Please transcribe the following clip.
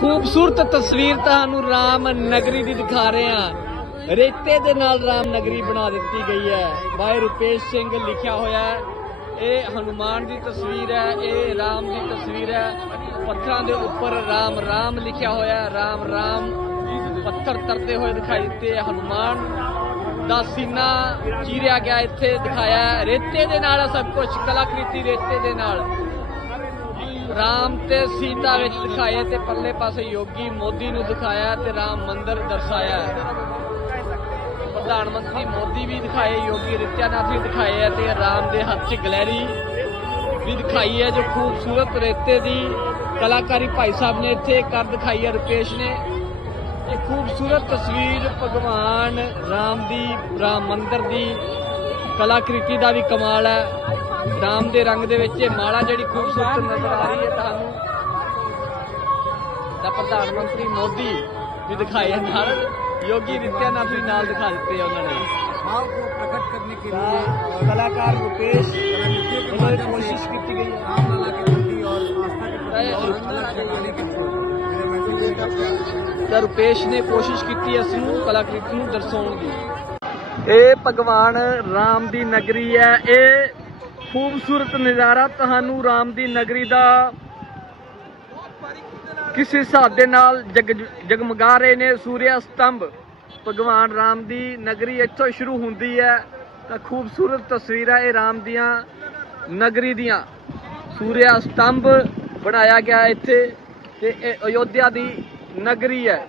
ਖੂਬਸੂਰਤ ਤਸਵੀਰ ਤੁਹਾਨੂੰ ਰਾਮ ਨਗਰੀ ਦੀ ਦਿਖਾ ਰਹੇ ਹਾਂ। ਰੇਤੇ ਦੇ ਨਾਲ ਰਾਮ ਨਗਰੀ ਬਣਾ ਦਿੱਤੀ ਗਈ ਹੈ। ਬਾਈ ਰੁਪੇਸ਼ ਸਿੰਘ ਲਿਖਿਆ ਹੋਇਆ ਹੈ। ਇਹ ਹਨੂਮਾਨ ਦੀ ਤਸਵੀਰ ਹੈ, ਇਹ ਰਾਮ ਦੀ ਤਸਵੀਰ ਹੈ। ਪੱਥਰਾਂ ਦੇ ਉੱਪਰ ਰਾਮ ਰਾਮ ਲਿਖਿਆ ਹੋਇਆ ਹੈ। ਰਾਮ ਰਾਮ ਪੱਥਰ ਤਰਦੇ ਹੋਏ ਦਿਖਾਈ ਦਿੱਤੇ ਹੈ। ਹਨੂਮਾਨ। ਦਾ ਸੀਨਾ ਚੀਰਿਆ ਗਿਆ ਇੱਥੇ ਦਿਖਾਇਆ ਰੇਤੇ ਦੇ ਨਾਲ ਸਭ ਕੁਝ ਕਲਾਕ੍ਰਿਤੀ ਰੇਤੇ ਦੇ ਨਾਲ। ਰਾਮ ਤੇ ਸੀਤਾ ਵਿੱਚ ਦਿਖਾਏ ਤੇ ਪਰਲੇ ਪਾਸੇ ਯੋਗੀ ਮੋਦੀ ਨੂੰ ਦਿਖਾਇਆ ਤੇ ਰਾਮ ਮੰਦਿਰ ਦਰਸਾਇਆ। ਪ੍ਰਧਾਨ ਮੰਤਰੀ ਮੋਦੀ ਵੀ ਦਿਖਾਏ, ਯੋਗੀ ਰਿਤਿਆਨਾਥ ਵੀ ਦਿਖਾਏ ਹੈ ਤੇ ਰਾਮ ਦੇ ਹੱਥ 'ਚ ਗਲੈਰੀ ਵੀ ਦਿਖਾਈ ਹੈ ਜੋ ਖੂਬਸੂਰਤ ਰੇਤੇ ਦੀ ਕਲਾਕਾਰੀ ਭਾਈ ਸਾਹਿਬ ਨੇ ਇੱਥੇ ਕਰ ਦਿਖਾਈ ਹੈ, ਰੁਪੇਸ਼ ਨੇ। ਇਹ ਖੂਬਸੂਰਤ ਤਸਵੀਰ ਭਗਵਾਨ ਰਾਮ ਦੀ, ਰਾਮ ਮੰਦਿਰ ਦੀ ਕਲਾਕ੍ਰਿਤੀ ਦਾ ਵੀ ਕਮਾਲ ਹੈ ਰਾਮ ਦੇ ਰੰਗ ਦੇ ਵਿੱਚ ਇਹ ਮਾਲਾ ਜਿਹੜੀ ਖੂਬਸੂਰਤ ਨਜ਼ਰ ਆ ਰਹੀ ਹੈ ਤੁਹਾਨੂੰ ਤਾਂ ਪ੍ਰਧਾਨ ਮੰਤਰੀ ਮੋਦੀ ਵੀ ਦਿਖਾਏ ਹੈ ਨਾਲ ਯੋਗੀ ਨਿਤਿਆਨੰਦ ਵੀ ਨਾਲ ਦਿਖਾ ਦਿੱਤੇ ਆ ਉਹਨਾਂ ਨੇ भाव को प्रकट करने के लिए ਤਾਂ ਕਲਾਕਾਰ ਰੁਪੇਸ਼ नृत्य के ਉਹਨਾਂ ਦੀ माध्यम ਕੋਸ਼ਿਸ਼ से ਕੀਤੀ ਗਈ ਹੈ रामलला के प्रति और आस्था के प्रति और अलग जगाने के लिए मेरे मैसेज का ਤਾਂ ਰੁਪੇਸ਼ ਨੇ ਕੋਸ਼ਿਸ਼ ਕੀਤੀ ਇਸ ਨੂੰ ਕਲਾਕ੍ਰਿਤੀ ਨੂੰ ਦਰਸਾਉਣ ਦੀ ਇਹ ਭਗਵਾਨ ਰਾਮ ਦੀ ਨਗਰੀ ਹੈ। ਇਹ ਖੂਬਸੂਰਤ ਨਜ਼ਾਰਾ ਤੁਹਾਨੂੰ ਰਾਮ ਦੀ ਨਗਰੀ ਦਾ ਕਿਸੇ ਹਿਸਾਬ ਦੇ ਨਾਲ ਜਗ ਜਗਮਗਾ ਰਹੇ ਨੇ। ਸੂਰਿਆ ਸਤੰਭ ਭਗਵਾਨ ਰਾਮ ਦੀ ਨਗਰੀ ਇੱਥੋਂ ਸ਼ੁਰੂ ਹੁੰਦੀ ਹੈ। ਤਾਂ ਖੂਬਸੂਰਤ ਤਸਵੀਰਾਂ ਇਹ ਰਾਮ ਦੀਆਂ ਨਗਰੀ ਦੀਆਂ। ਸੂਰਿਆ ਸਤੰਭ ਬਣਾਇਆ ਗਿਆ ਇੱਥੇ ਤੇ ਇਹ ਅਯੋਧਿਆ ਦੀ ਨਗਰੀ ਹੈ।